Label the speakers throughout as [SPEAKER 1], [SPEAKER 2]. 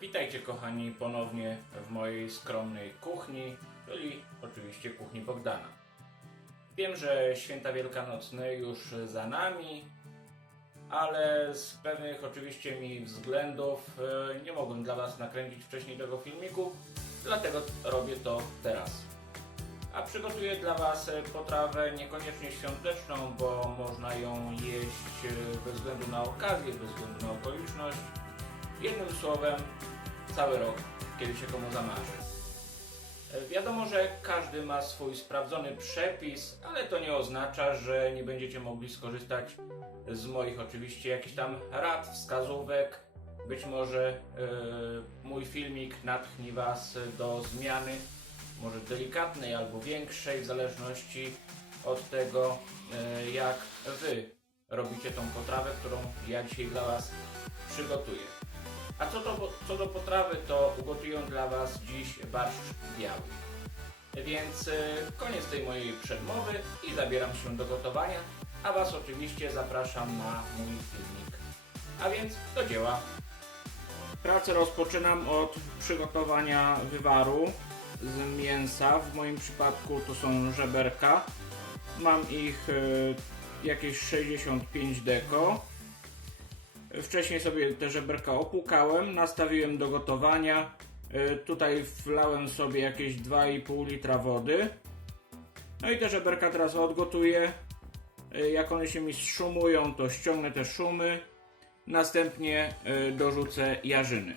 [SPEAKER 1] Witajcie kochani ponownie w mojej skromnej kuchni, czyli oczywiście kuchni Bogdana. Wiem, że święta wielkanocne już za nami, ale z pewnych oczywiście mi względów e, nie mogłem dla Was nakręcić wcześniej tego filmiku, dlatego robię to teraz. A przygotuję dla Was e, potrawę niekoniecznie świąteczną, bo można ją jeść e, bez względu na okazję, bez względu na okoliczność. Jednym słowem, cały rok, kiedy się komu zamarzy. E, Wiadomo, że każdy ma swój sprawdzony przepis, ale to nie oznacza, że nie będziecie mogli skorzystać z moich oczywiście jakichś tam rad, wskazówek. Być może e, mój filmik natchni Was do zmiany, może delikatnej albo większej, w zależności od tego, e, jak Wy robicie tą potrawę, którą ja dzisiaj dla Was przygotuję. A co do, co do potrawy, to ugotuję dla Was dziś barszcz biały. Więc y, koniec tej mojej przedmowy i zabieram się do gotowania, a Was oczywiście zapraszam na mój filmik. A więc do dzieła. Pracę rozpoczynam od przygotowania wywaru z mięsa. W moim przypadku to są żeberka. Mam ich y, jakieś 65 deko. Wcześniej sobie te żeberka opłukałem, nastawiłem do gotowania. Y, Tutaj wlałem sobie jakieś 2,5 litra wody. No i te żeberka teraz odgotuję. Y, Jak one się mi szumują, to ściągnę te szumy. Następnie y, dorzucę jarzyny.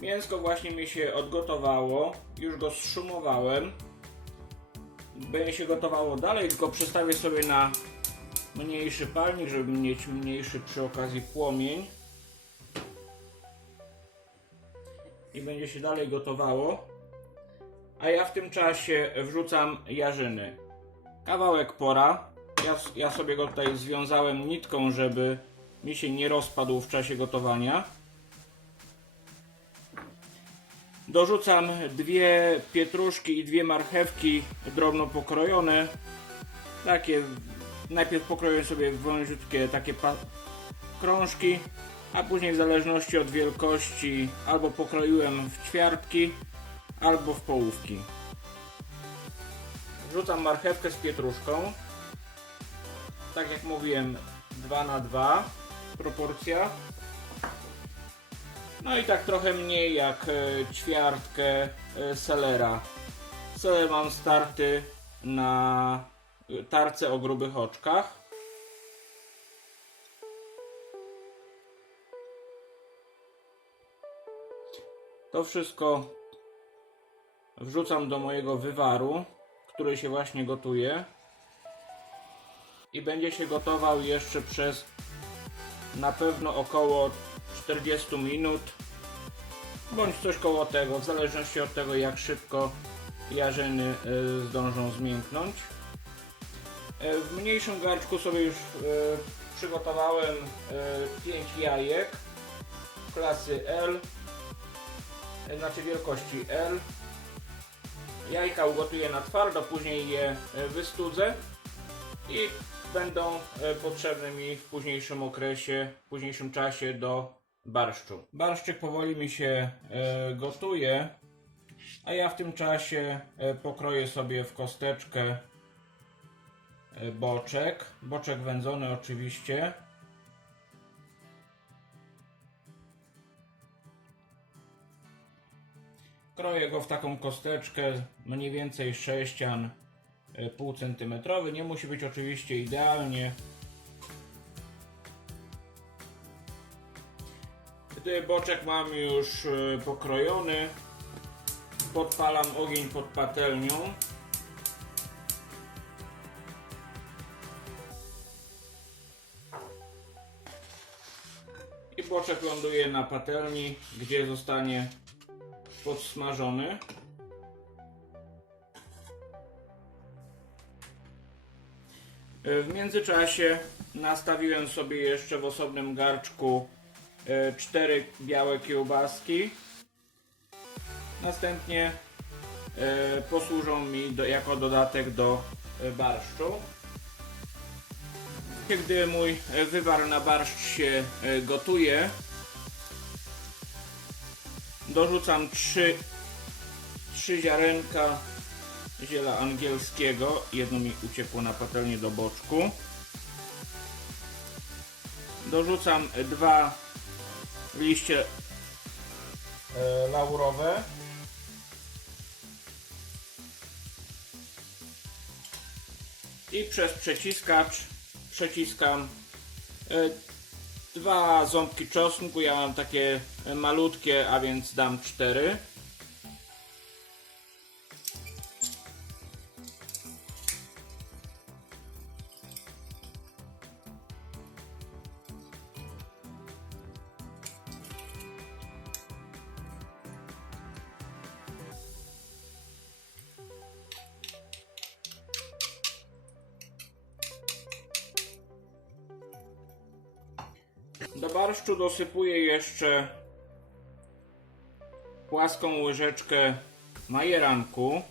[SPEAKER 1] Mięsko właśnie mi się odgotowało. Już go zszumowałem. Będzie się gotowało dalej, tylko przestawię sobie na mniejszy palnik, żeby mieć mniejszy przy okazji płomień. I będzie się dalej gotowało. A ja w tym czasie wrzucam jarzyny. Kawałek pora. Ja, ja sobie go tutaj związałem nitką, żeby mi się nie rozpadł w czasie gotowania. Dorzucam dwie pietruszki i dwie marchewki drobno pokrojone. Takie najpierw pokroję sobie wąziutkie takie krążki, a później w zależności od wielkości albo pokroiłem w ćwiartki, albo w połówki. Wrzucam marchewkę z pietruszką. Tak jak mówiłem, 2 na 2 proporcja. No i tak trochę mniej jak e, ćwiartkę e, selera. Seler mam starty na e, tarce o grubych oczkach. To wszystko wrzucam do mojego wywaru, który się właśnie gotuje. I będzie się gotował jeszcze przez na pewno około 40 minut bądź coś koło tego, w zależności od tego jak szybko jarzyny y, zdążą zmięknąć. Y, W mniejszym garczku sobie już y, przygotowałem 5 jajek klasy L, znaczy wielkości L. Jajka ugotuję na twardo, później je y, wystudzę i będą e, potrzebne mi w późniejszym okresie, w późniejszym czasie do barszczu. Barszczyk powoli mi się e, gotuje, a ja w tym czasie e, pokroję sobie w kosteczkę e, boczek. Boczek wędzony oczywiście. Kroję go w taką kosteczkę mniej więcej sześcian e, pół centymetrowy. Nie musi być oczywiście idealnie. Gdy boczek mam już e, pokrojony, podpalam ogień pod patelnią. I boczek ląduje na patelni, gdzie zostanie podsmażony. W międzyczasie nastawiłem sobie jeszcze w osobnym garczku e, cztery białe kiełbaski. Następnie e, posłużą mi do, jako dodatek do e, barszczu. Gdy mój e, wywar na barszcz się e, gotuje, dorzucam trzy, trzy ziarenka ziela angielskiego. Jedno mi uciekło na patelnię do boczku. Dorzucam dwa liście e, laurowe. I przez przeciskacz przeciskam e, dwa ząbki czosnku. Ja mam takie malutkie, a więc dam cztery. Do barszczu dosypuję jeszcze płaską łyżeczkę majeranku.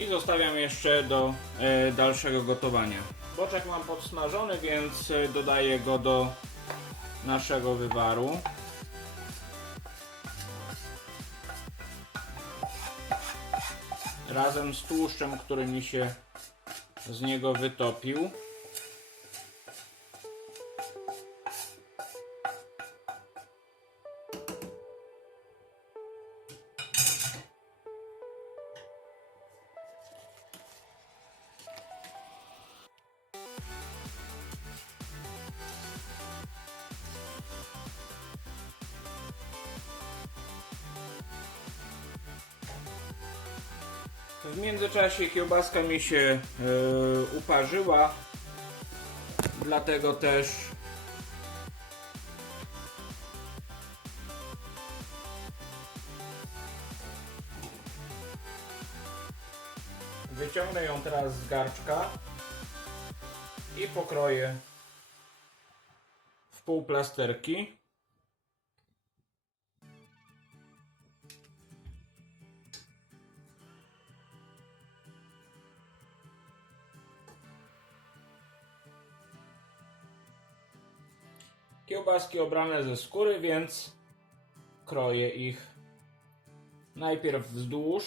[SPEAKER 1] I zostawiam jeszcze do e, dalszego gotowania. Boczek mam podsmażony, więc e, dodaję go do naszego wywaru. Razem z tłuszczem, który mi się z niego wytopił. W międzyczasie kiełbaska mi się e, uparzyła, dlatego też wyciągnę ją teraz z garczka i pokroję w pół plasterki. Kiełbaski obrane ze skóry, więc kroję ich najpierw wzdłuż.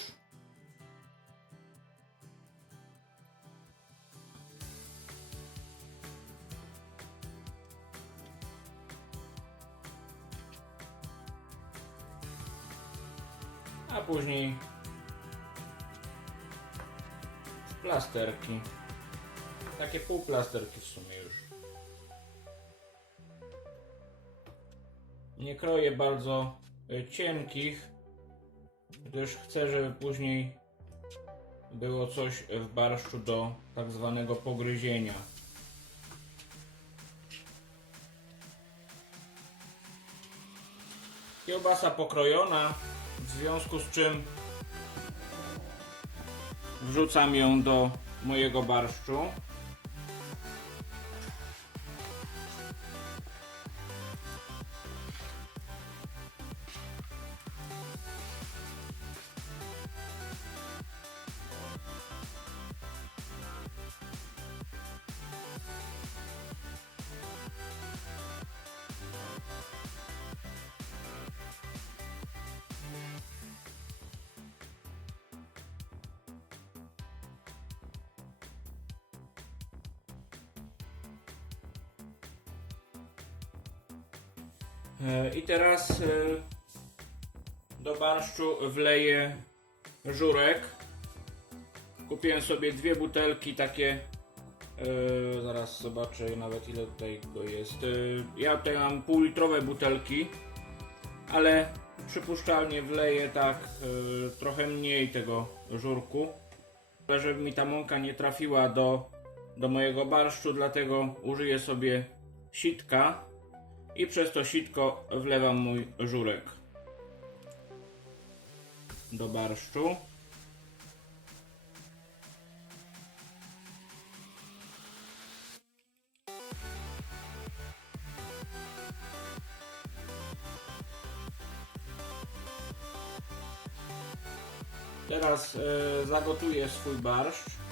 [SPEAKER 1] A później plasterki. Takie półplasterki w sumie Nie kroję bardzo y, cienkich, gdyż chcę, żeby później było coś w barszczu do tak zwanego pogryzienia. Kiełbasa pokrojona, w związku z czym wrzucam ją do mojego barszczu. I teraz e, do barszczu wleję żurek. Kupiłem sobie dwie butelki takie. e, zaraz zobaczę nawet ile tutaj go jest. E, ja tutaj mam półlitrowe butelki, ale przypuszczalnie wleję tak e, trochę mniej tego żurku. Żeby mi ta mąka nie trafiła do, do mojego barszczu, dlatego użyję sobie sitka i przez to sitko wlewam mój żurek do barszczu. Teraz yy, zagotuję swój barszcz.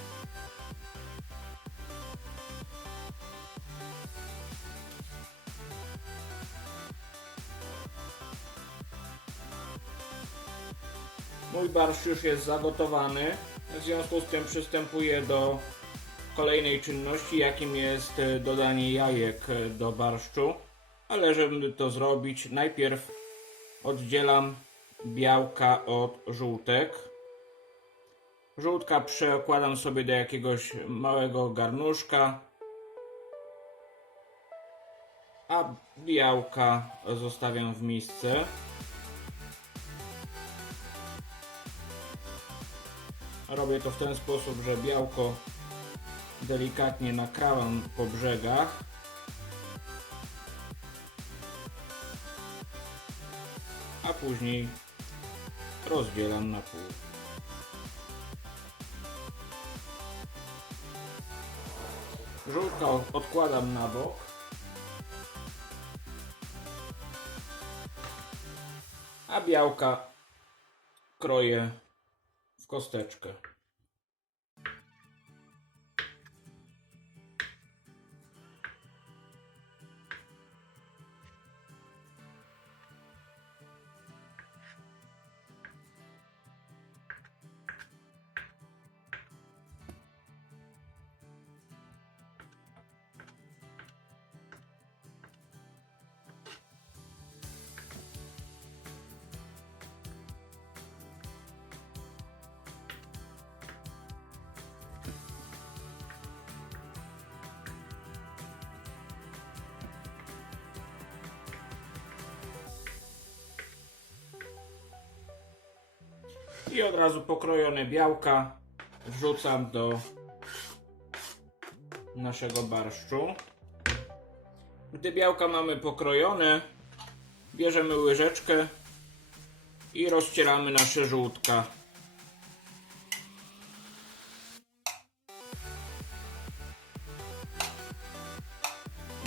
[SPEAKER 1] Barszcz już jest zagotowany. W związku z tym przystępuję do kolejnej czynności, jakim jest e, dodanie jajek e, do barszczu. Ale żeby to zrobić, najpierw oddzielam białka od żółtek. Żółtka przekładam sobie do jakiegoś małego garnuszka, a białka zostawiam w misce. Robię to w ten sposób, że białko delikatnie nakrawam po brzegach. A później rozdzielam na pół. Żółtka odkładam na bok. A białka kroję w I od razu pokrojone białka wrzucam do naszego barszczu. Gdy białka mamy pokrojone, bierzemy łyżeczkę i rozcieramy nasze żółtka.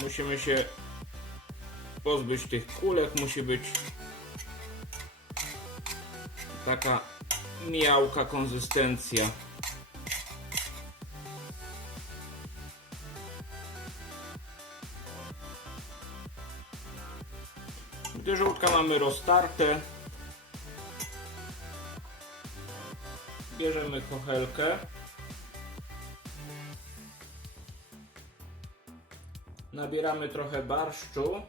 [SPEAKER 1] Musimy się pozbyć tych kulek, musi być taka miałka konsystencja. Gdy żółtka mamy roztarte, bierzemy kochelkę. Nabieramy trochę barszczu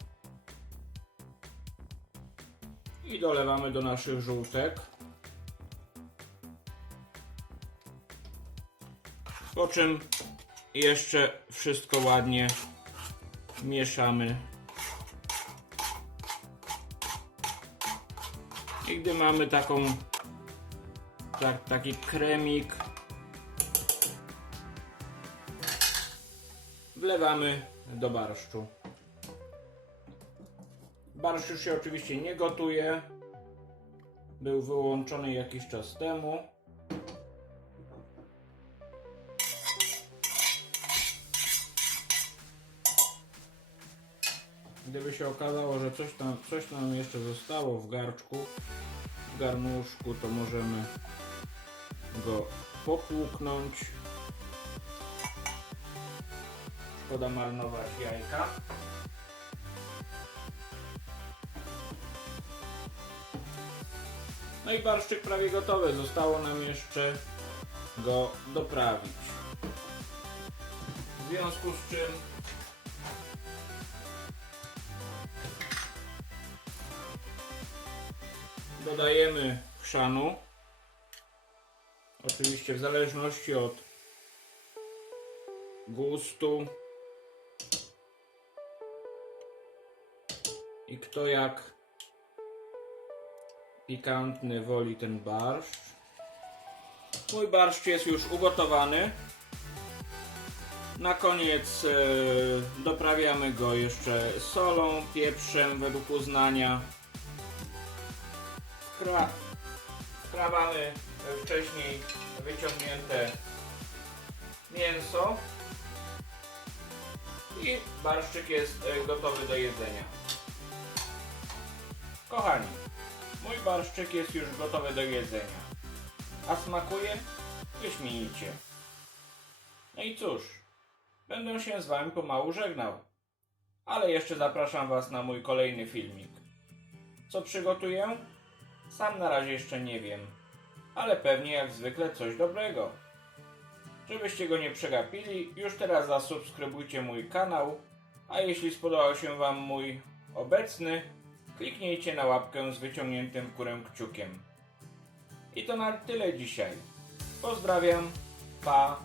[SPEAKER 1] i dolewamy do naszych żółtek. Po czym jeszcze wszystko ładnie mieszamy. I gdy mamy taką tak, taki kremik wlewamy do barszczu. Barszcz już się oczywiście nie gotuje. Był wyłączony jakiś czas temu. Gdyby się okazało, że coś tam, coś nam jeszcze zostało w garczku, w garnuszku, to możemy go popłuknąć. Szkoda marnować jajka. No i barszczyk prawie gotowy. Zostało nam jeszcze go doprawić. W związku z czym dodajemy chrzanu. Oczywiście w zależności od gustu i kto jak pikantny woli ten barszcz. Mój barszcz jest już ugotowany. Na koniec e, doprawiamy go jeszcze solą, pieprzem według uznania. Wkra wkrawamy wcześniej wyciągnięte mięso i barszczyk jest e, gotowy do jedzenia. Kochani, mój barszczyk jest już gotowy do jedzenia. a smakuje wyśmienicie. No i cóż, będę się z wami pomału żegnał. Ale jeszcze zapraszam was na mój kolejny filmik. Co przygotuję? Sam na razie jeszcze nie wiem, ale pewnie jak zwykle coś dobrego. Żebyście go nie przegapili, już teraz zasubskrybujcie mój kanał, a jeśli spodobał się Wam mój obecny, kliknijcie na łapkę z wyciągniętym górę kciukiem. I to na tyle dzisiaj. Pozdrawiam, pa,